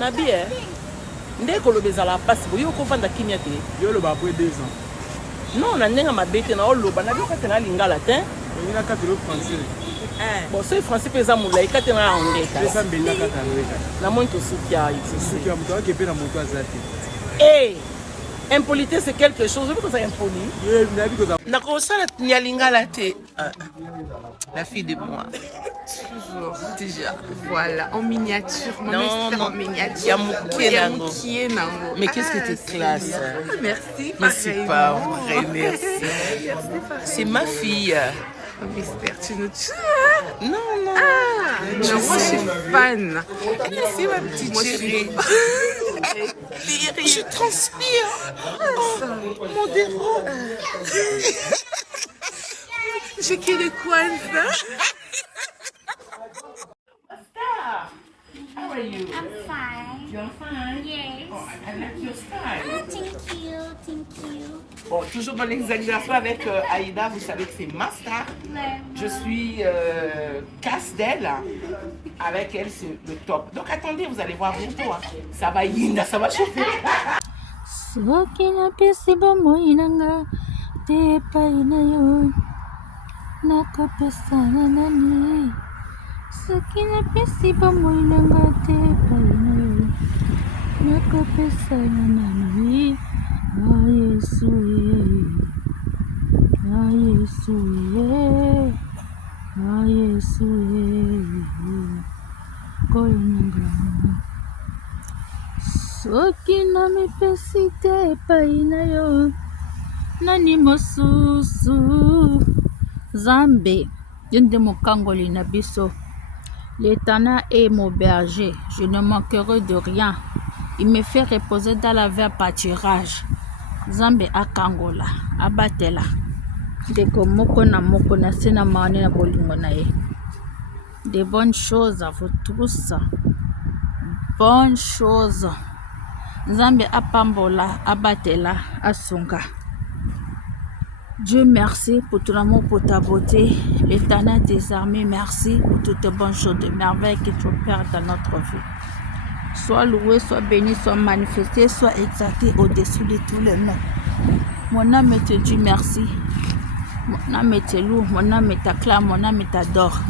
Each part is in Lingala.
Nabi ndé kolobeza la passe boyo ko vanda kimia te yo lo ba après 2 ans non na ndenga mabete na oloba na biko tena lingala te on a 4 français bon c'est français pesa mulai katena ondeka pesa mbela katanga na monto sukia ici sukia mto ke pena moto azate impolité c'est quelque chose je veux que ça impoli na ko sala lingala te la fille de moi toujours déjà voilà en miniature non en miniature Yamukie nango mais qu'est-ce que tu classe merci mais c'est pas vrai merci c'est ma fille Mister, tu nous tues. Non. Non, moi je suis fan. Merci ma petite chérie. Je transpire. Mon démon. J'ai qui les coins. How are you? I'm fine. You're fine? Yes. Oh, I like your style. Oh, thank you. Bon, toujours dans l'exagération avec Aïda, vous savez que c'est ma star. Je suis casse d'elle. Avec elle, c'est le top. Donc attendez, vous allez voir bientôt. Hein. Ça va yinda, ça va chauffer. Sakina pesi ba moinanga te paina nako pesa nani Yesu koinanga Sakina me pesi te paina yo nani mosusu Zambe yende mokangoli na biso. L'Éternel est mon berger, je ne manquerai de rien. Il me fait reposer dans la verre pâturage. Zambe akangola, abatela. Deko moko na sena maane na bolingo na ye. De bonnes choses à vous tous. Bonnes choses. Zambe apambola, abatela, asunga. Dieu merci pour ton amour, pour ta beauté. L'Éternel des armées, merci pour toutes les bonnes choses de merveille que tu opères dans notre vie. Sois loué, sois béni, sois manifesté, sois exalté au-dessus de tous les noms. Mon âme te dit merci. Mon âme te loue, mon âme t'acclame, mon âme t'adore.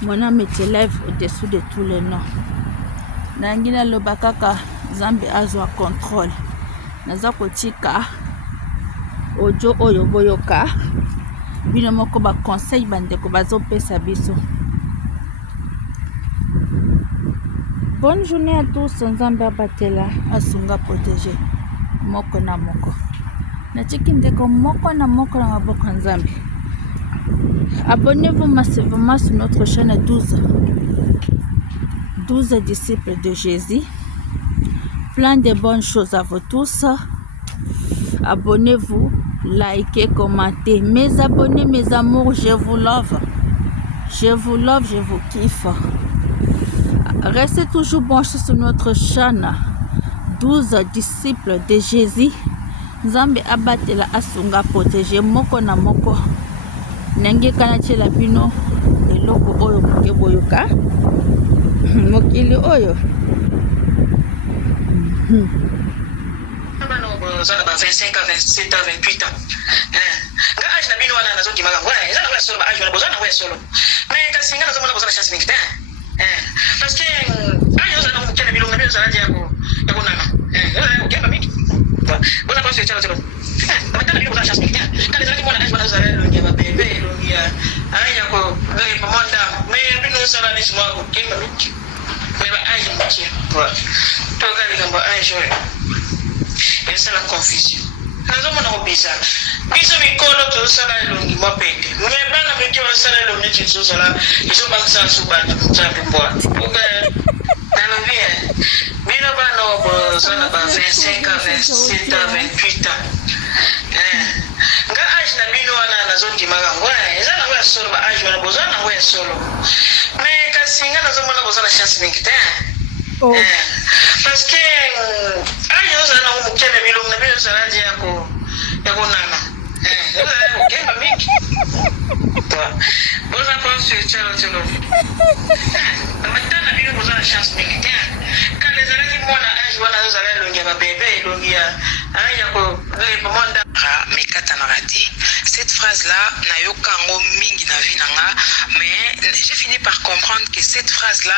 Mon âme t'élève au-dessus de tous les noms. Nangina lobakaka, Zambi azwa contrôle. Nazako tika. Ojo oyo boyoka bino moko ba conseil bandeko bazopesa biso. Bonne journée à tous. Nzambe abatela asunga protéger moko na moko na tiki ndeko moko na maboko Nzambe. Abonnez-vous massivement sur notre chaîne 12 disciples de Jésus. Plein de bonnes choses à vous tous. Abonnez-vous, likez, commentez. Mes abonnés, mes amours, je vous love. Je vous love, je vous kiffe. Restez toujours branchés sur notre chaîne 12 disciples de Jésus. Nzambe abatela asunga protéger moko na moko. Nenge kanachela bino eloko oyo moke boyoka. Mokili oyo. Zana ba 25 ans, 27 ans, 28 ans. Nga age na bino wana nazo kimaka ngwana ezana kwa solo ba age wana bozana kwa solo. Mais kasi nga nazo mona bozana chance mingi te. Parce que age ozana mu kele bilonga bino zana yako yako nana. Ukemba mingi. Bona kwa sio chalo. Amatana bino bozana chance mingi te. Kale zana kimona age wana zana ngeba bebe longia. Aya ko le pamonda. Mais bino zana ni sima ko kemba mingi. Mais ba age muki. Toka ni ngamba age c'est la confusion. Nous avons bizarre. Biso mikolo to sala elongi mopete. Mebana miki wa sala elongi tso sala. Iso bangsa subatu tsapi mboa. Oka nalobia. Bino bana obo sala ba 25 ans, 27 ans, 28 ans. Nga age na bino wana nazo kimaka ngwana. Ezana wa solo ba age wana bozana wa solo. Mais kasinga nazo mona bozana chance mingi te. Parce que ayo zana umukene milongo na bino zana yako nana ukemba mingi boza pense chalo amatana bino bozana chance mingi kale zana ozala elongi ya babebe elongi ya kolepa monda mekatanaka te. Cette phrase-là nayoka yango mingi na vie nanga, mais j'ai fini par comprendre que cette phrase-là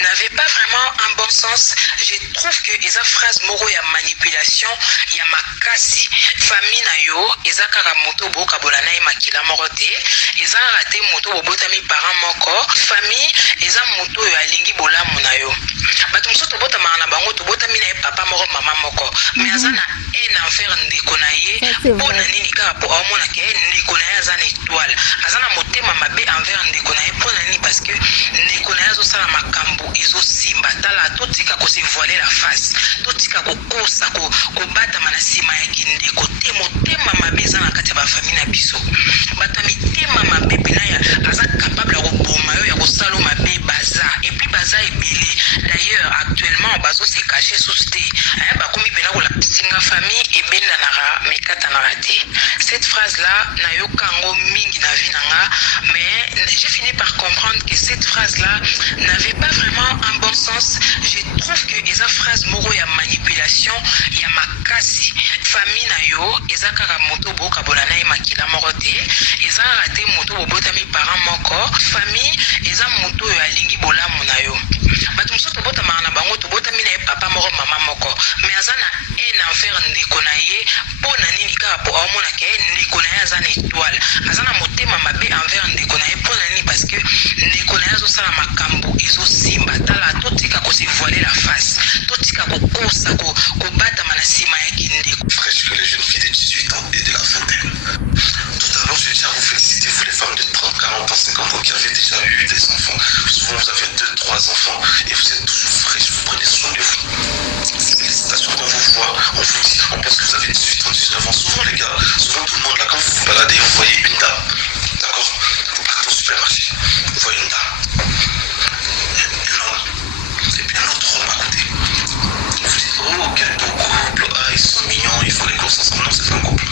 n'avait pas vraiment un bon sens. Je trouve que eza phrase moko ya manipulation ya makasi. Famille na yo eza kaka moto boka bolana ye makila moko te, eza kaka te moto bobotami parent moko. Famille eza moto oyo alingi bolamu na yo. Bato mosusu tobotamaka na bango tobotami na ye papa moko mama moko, mais aza na haine envers ndeko na ye mpo na nini kaka mpo aomona ke ndeko na ye aza na étoile, aza na motema mabe envers ndeko na ye mpo na nini, parce que ndeko na ye azosala makambo ezosimba. Tala totika kosevoile la face, totika kokosa kobatama na nsima ya kindeko te. Motema mabe eza na kati ya bafamille na biso, bato ya mitema mabe mpena aza capable ya koboma yo ya kosala mabe baza, epuis baza ebele. D'ailleurs actuellement bazo se cacher sous te aya bakomi mpena kolasinga famille ebendanaka mekatanaka te. Cette phrase là nayoka yango mingi na vie nanga, mais j'ai fini par comprendre que cette phrase là n'avait pas vraiment un bon sens. Je trouve que eza phrase moko ya manipulation ya makasi. Famille na yo eza kaka moto boka bolana ye makila moko te, eza kaka te moto bobotami parent moko. Famille eza moto oyo alingi bolamu na yo. Bato mosusu tobotamaka na bango tobotami na ye papa moko mama moko, mais aza na haine envers ndeko na ye mpo na nini kaka mpo aomona ke ndeko na ye aza na étoile, aza na motema mabe envers ndeko na ye mpo na nini, parce que ndeko na ye azosala makambo ezosimba. Tala totika kosevoile la face, totika kokosa kobatama na nsima ya kindeko. Fraîche que les jeunes filles de 18 ans et de la vingtaine. Tout d'abord, je tiens à vous féliciter, vous les femmes de 30, 40 ans, 50 ans qui avez déjà eu des enfants. Souvent, vous avez 2, 3 enfants et vous êtes toujours fraîches, vous prenez soin de vous. Félicitations quand on vous voit, on vous dit, on pense que vous avez 18 ans, 19 ans. Souvent, les gars, souvent tout le monde là, quand vous vous baladez, vous voyez une dame. D'accord? Vous partez au supermarché, vous voyez une dame. Un homme. Et puis un autre homme à côté. Vous dites, oh, quel beau couple, ah, ils sont mignons, ils font les courses ensemble. Non, c'est pas un couple.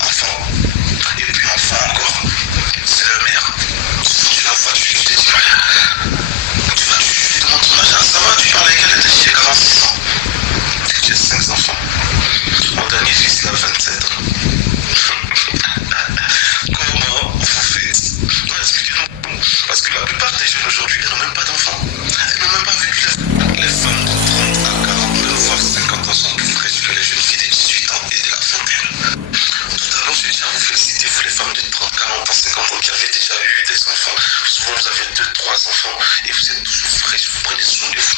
Enfant. Et puis enfant encore. C'est le maire. Tu la vois, tu te dis, tu demandes ton âge, ça va, tu parles avec elle, elle t'a dit, j'ai 46 ans. J'ai 5 enfants. Mon dernier fils, il a 27 ans. Comment vous faites? Non, expliquez-nous. Parce que la plupart des jeunes aujourd'hui, elles n'ont même pas d'enfants. Elles n'ont même pas vécu les femmes de 30 à 40, voire 50 ans sont plus fraîches que les jeunes filles de 18 ans et de la vingtaine. Tout d'abord, je tiens à vous féliciter, vous les femmes de 30, 40 ans, 50 ans qui avez déjà eu des enfants. Souvent, vous avez 2, 3 enfants et vous êtes toujours fraîches, vous prenez soin de vous.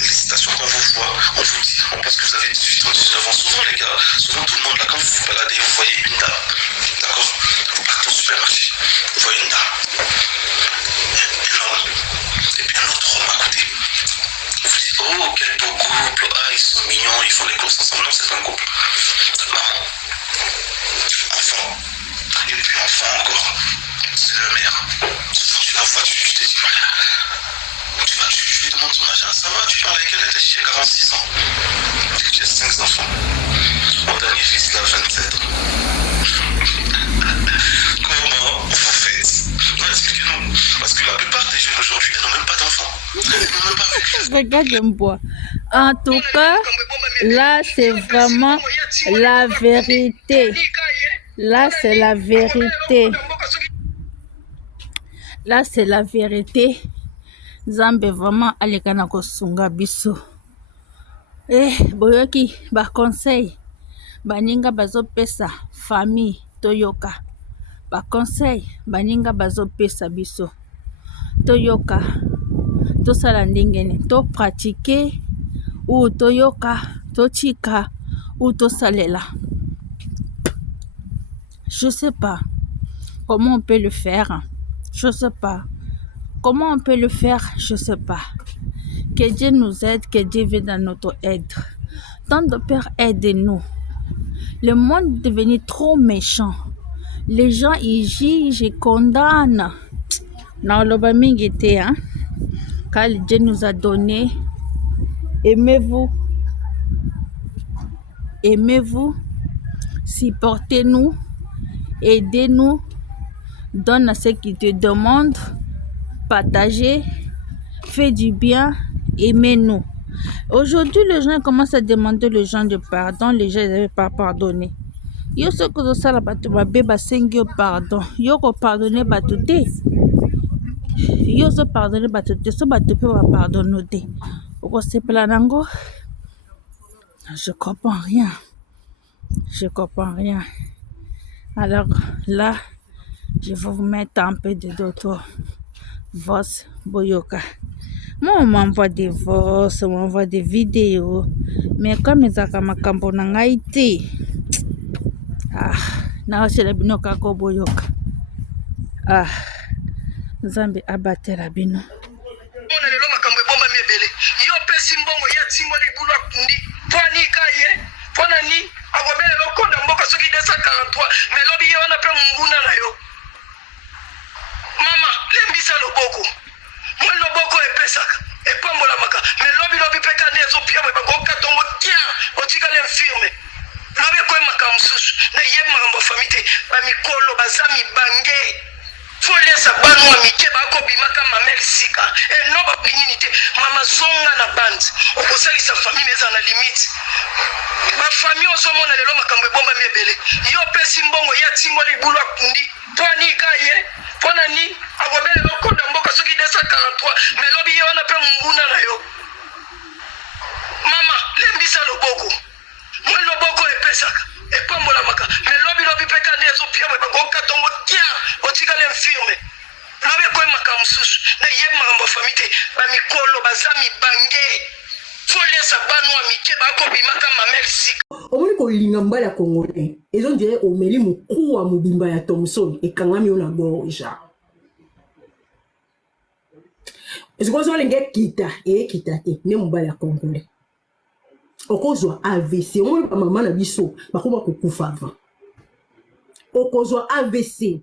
Félicitations quand on vous voit, on vous dit, on pense que vous avez 18 ans, 19 ans. Souvent, les gars, souvent tout le monde là, quand vous vous baladez, vous voyez une dame. D'accord? Vous partez au supermarché, vous voyez une dame. Un homme. Et puis un autre homme à côté. Vous dites, oh, quel beau couple, ah, ils sont mignons, ils font les courses ensemble. Non, c'est pas un couple. Maman. Enfant. Et puis enfant encore. C'est le maire. Souvent tu la vois, tu te dis, tu lui demandes son âge, ça va, tu parles avec elle, elle t'a dit, j'ai 46 ans. J'ai 5 enfants. Mon dernier fils, il a 27 ans. Comment vous faites? Non, expliquez-nous. Parce que la plupart des jeunes aujourd'hui, elles n'ont même pas d'enfants. Elles n'ont même pas vécu. Regarde-moi. En tout cas, là, c'est vraiment la vérité. Là, c'est la vérité. Là, c'est la vérité. Zambe vraiment alekana kosunga biso. Boyoki ba conseil. Baninga bazopesa famille toyoka. Ba conseil baninga bazopesa biso. Toyoka. Tosala ndengene. To pratiquer ou toyoka, totika ou tosalela. Je sais pas comment on peut le faire. Je sais pas. Comment on peut le faire? Je sais pas. Que Dieu nous aide, que Dieu vienne dans notre aide. Tant de Père, aide-nous. Le monde est devenu trop méchant. Les gens, ils jugent, ils condamnent. Dans le bamingité, hein? Car Dieu nous a donné. Aimez-vous. Aimez-vous. Supportez-nous. Aidez-nous. Donne à ceux qui te demandent. Partagez. Fais du bien. Aimez-nous. Aujourd'hui, les gens commencent à demander les gens de pardon. Les gens n'avaient pas pardonné. Yo ce que ça la bato babe basengi pardon. Yo ko pardonner bato te. Yo so pardonner bato te. So bato pe ba pardonner te. Oko sepela nango. Je comprends rien. Je comprends rien. Alors là, je vais vous mettre un peu de d'autres voix boyoka. Moi, on m'envoie des voix, on m'envoie des vidéos. Mais comme ils ont makambo na ngai te. Ah, na wasela bino kako boyoka. Ah, Nzambe abatela bino. Mona lelo makambo ebomba miebele. Yo pesi mbongo ya timbo libulu akundi. Pwani kaye. Pwana ni agobele lokonda mboka soki 243. Mais lobi ye wana pe munguna na yo. Mama, lembisa loboko. Mwe loboko epesaka. Epambola maka. Mais lobi peka nezo pia mwe bagoka tongo kia. Otika le firme. Lobi kwe makamususu. Na ye makambo famite. Ba mikolo bazami bange. Folesa banwa mike bako bimaka mamel sika. No ba binite. Mama zonga na band. Okosalisa famille meza na limite. Ma famille ozomona lelo makambo ebomba miebele. Yo pesi mbongo ya timbo libulu akundi. Pwani kaye. Pwana ni agobele lokonda mboka soki 243. Mais lobi ye wana pe munguna na yo. Mama, lembisa loboko. Mwe loboko epesaka. Epambola maka. Mais lobi peka nezo pia mwe bagoka tongo kia. Otika le firme. Lobi kwe makamususu. Na ye makambo famite. Ba mikolo bazami bange. Folesa banwa mike bako bimaka mamel sika. Omoni kolinga mbala ya Congolais. Ezo dire omeli mukuu wa mubimba ya Thomson ekangami ona gorja. Ezikozo lenge kita te ne mbala ya Congolais. Okozwa AVC, omoni ba mama na biso bakoma kokufa avant. Okozwa AVC.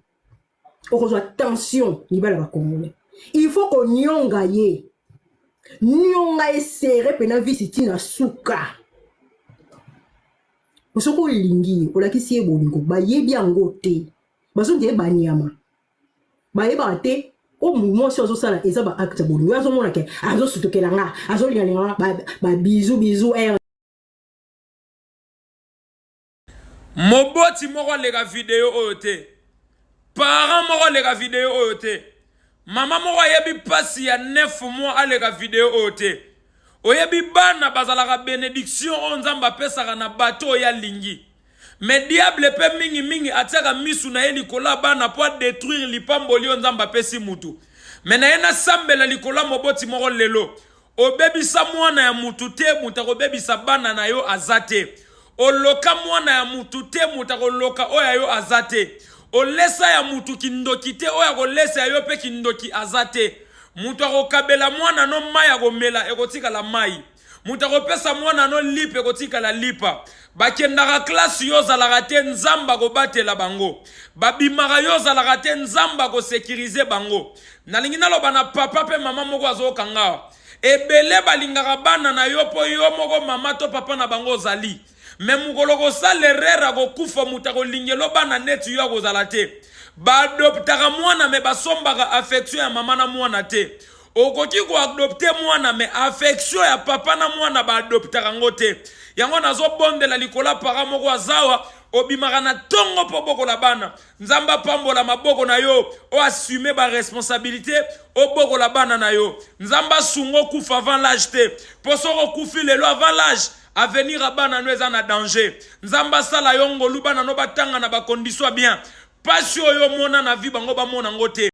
Okozwa tension ni bala ba Congolais. Il faut qu'on nyonga ye. Nyonga esere pena visiti na suka. Osoko lingi olakisi ebolingo bayebi yango te. Bazonde banyama. Bayeba te o mouvement si azosala eza ba acte bolingo. Azomona ke azosutokela nga, azolinga ba bisou Moboti moko lega video oyo te. Parent moko lega video oyo te. Mama moko yebi pasi ya 9 mois alega video oyo te. Oyebi bana bazalaka bénédiction on Nzamba pesaka na bato ya lingi. Mais diable pe mingi atiaka misu na ye likola bana po détruire lipamboli on Nzamba pesi mutu. Mais na ye na sambela likola moboti moko lelo. Obebisa mwana ya mutu te mutako bebisa bana na yo azate. Oloka mwana ya mutu te mutako loka oya yo azate. Olesa ya mutu kindoki te oya kolesa ya yo pe kindoki azate. Mutu akokabela mwana no mai akomela ekotika la mai. Mutu akopesa mwana no lipa ekotika la lipa. Bakendaka klasi yo zalaka te Nzamba kobatela bango. Babimaka yo zalaka te Nzamba ko sécuriser bango. Nalingi naloba na papa pe mama moko azokanga. Ebele balingaka bana na yo po yo moko mama to papa na bango zali. Mais mukoloko salerera ko kufa mutako lingelo bana netu yo kozalate. Ba adoptaka mwana me basombaka affection ya mama na mwana te. Okoki ko adopte mwana me affection ya papa na mwana ba adoptaka ngote. Yango nazo bondela likola para moko azawa obimaka na tongo po boko la bana. Nzamba pambola maboko na yo o assumer ba responsabilité o boko la bana na yo. Nzamba sungo kufa avant l'âge te. Posoko kufi lelo avant l'âge. Avenir à bana no eza na danger. Nzamba sala yongo luba na no batanga na ba condition bien. Passion yo mona na vie bango ba mona ngote.